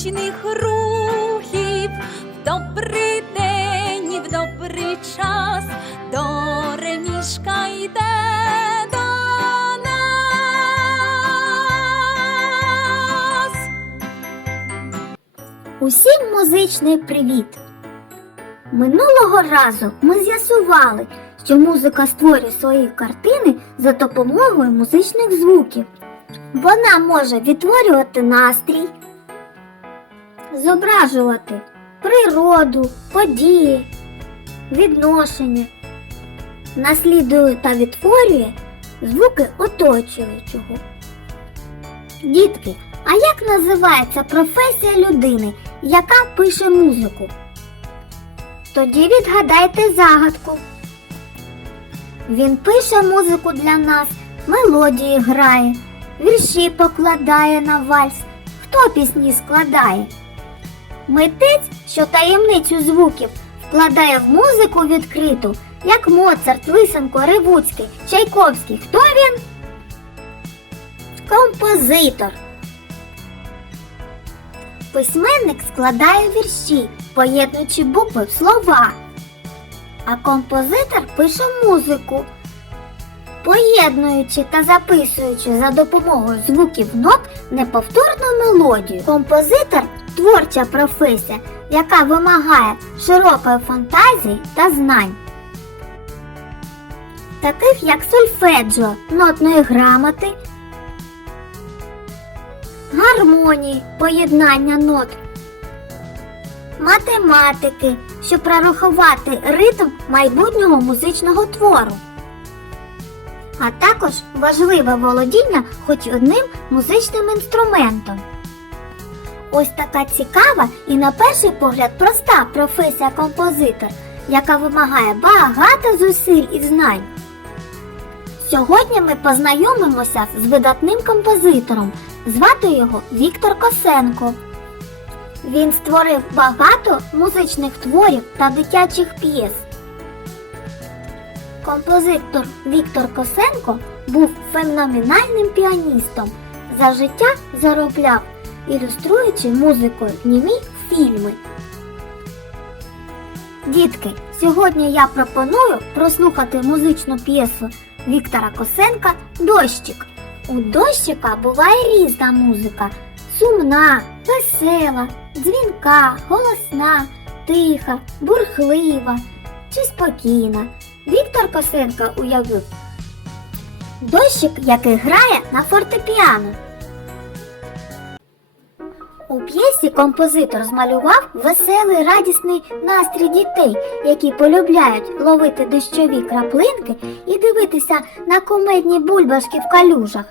музичних рухів. Добрий день і в добрий час до ремішка йде. Усім музичний привіт! Минулого разу ми з'ясували, що музика створює свої картини за допомогою музичних звуків. Вона може відтворювати настрій, зображувати природу, події, відношення, наслідує та відтворює звуки оточуючого. Дітки, а як називається професія людини, яка пише музику? Тоді відгадайте загадку. Він пише музику для нас, мелодії грає, вірші покладає на вальс. Хто пісні складає? Митець, що таємницю звуків вкладає в музику відкриту, як Моцарт, Лисенко, Ревуцький, Чайковський. Хто він? Композитор. Письменник складає вірші, поєднуючи букви в слова. А композитор пише музику, поєднуючи та записуючи за допомогою звуків нот неповторну мелодію. Композитор творча професія, яка вимагає широкої фантазії та знань. Таких як сольфеджіо, нотної грамоти, гармонії, поєднання нот, математики, щоб прорахувати ритм майбутнього музичного твору. А також важливе володіння хоч одним музичним інструментом. Ось така цікава і на перший погляд проста професія композитор, яка вимагає багато зусиль і знань. Сьогодні ми познайомимося з видатним композитором. Звати його Віктор Косенко. Він створив багато музичних творів та дитячих п'єс. Композитор Віктор Косенко був феноменальним піаністом. За життя заробляв, ілюструючи музикою німі фільми. Дітки, сьогодні я пропоную прослухати музичну п'єсу Віктора Косенка Дощик. У дощика буває різна музика: сумна, весела, дзвінка, голосна, тиха, бурхлива чи спокійна. Віктор Косенко уявив дощик, який грає на фортепіано. П'єсі композитор змалював веселий радісний настрій дітей, які полюбляють ловити дощові краплинки і дивитися на кумедні бульбашки в калюжах.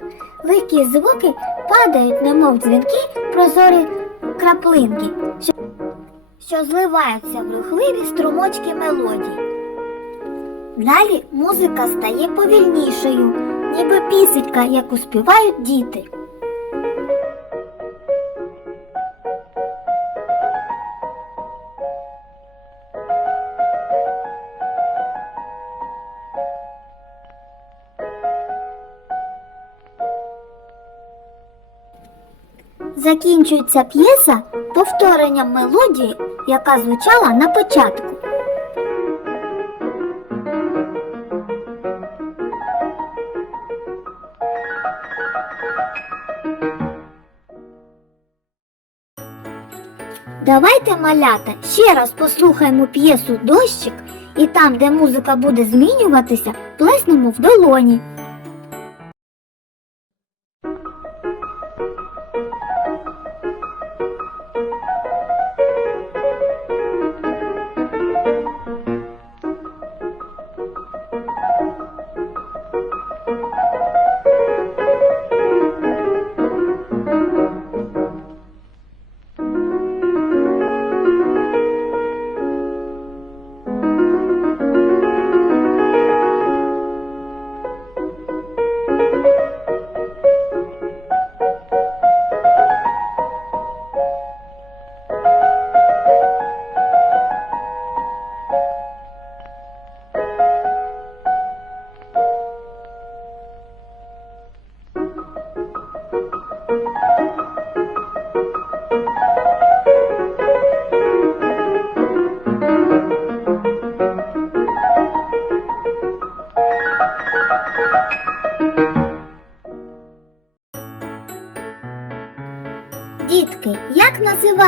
Легкі звуки падають, немов дзвінки, прозорі краплинки, що, зливаються в рухливі струмочки мелодій. Далі музика стає повільнішою, ніби пісенька, яку співають діти. Закінчується п'єса повторенням мелодії, яка звучала на початку. Давайте, малята, ще раз послухаємо п'єсу Дощик і там, де музика буде змінюватися, плеснемо в долоні.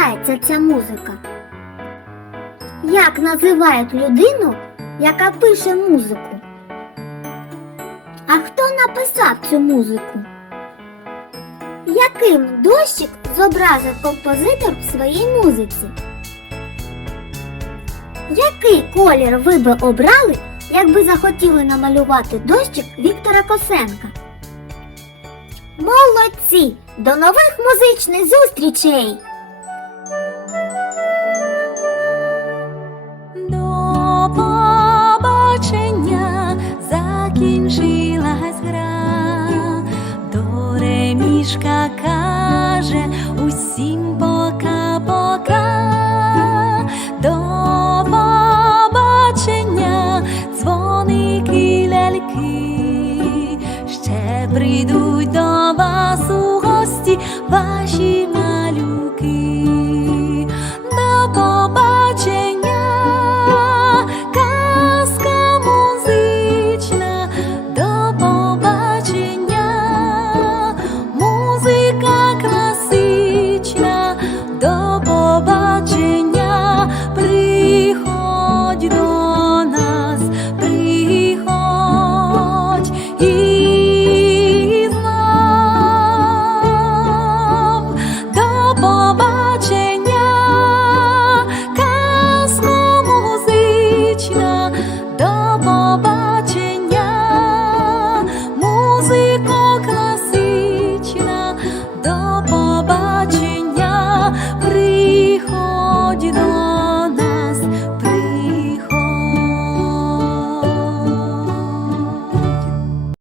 Називається ця музика? Як називають людину, яка пише музику? А хто написав цю музику? Яким дощик зобразив композитор в своїй музиці? Який колір ви би обрали, якби захотіли намалювати дощик Віктора Косенка? Молодці! До нових музичних зустрічей! Ремішка каже усім пока-пока. До побачення дзвоники ляльки, ще прийдуть до вас у гості ваші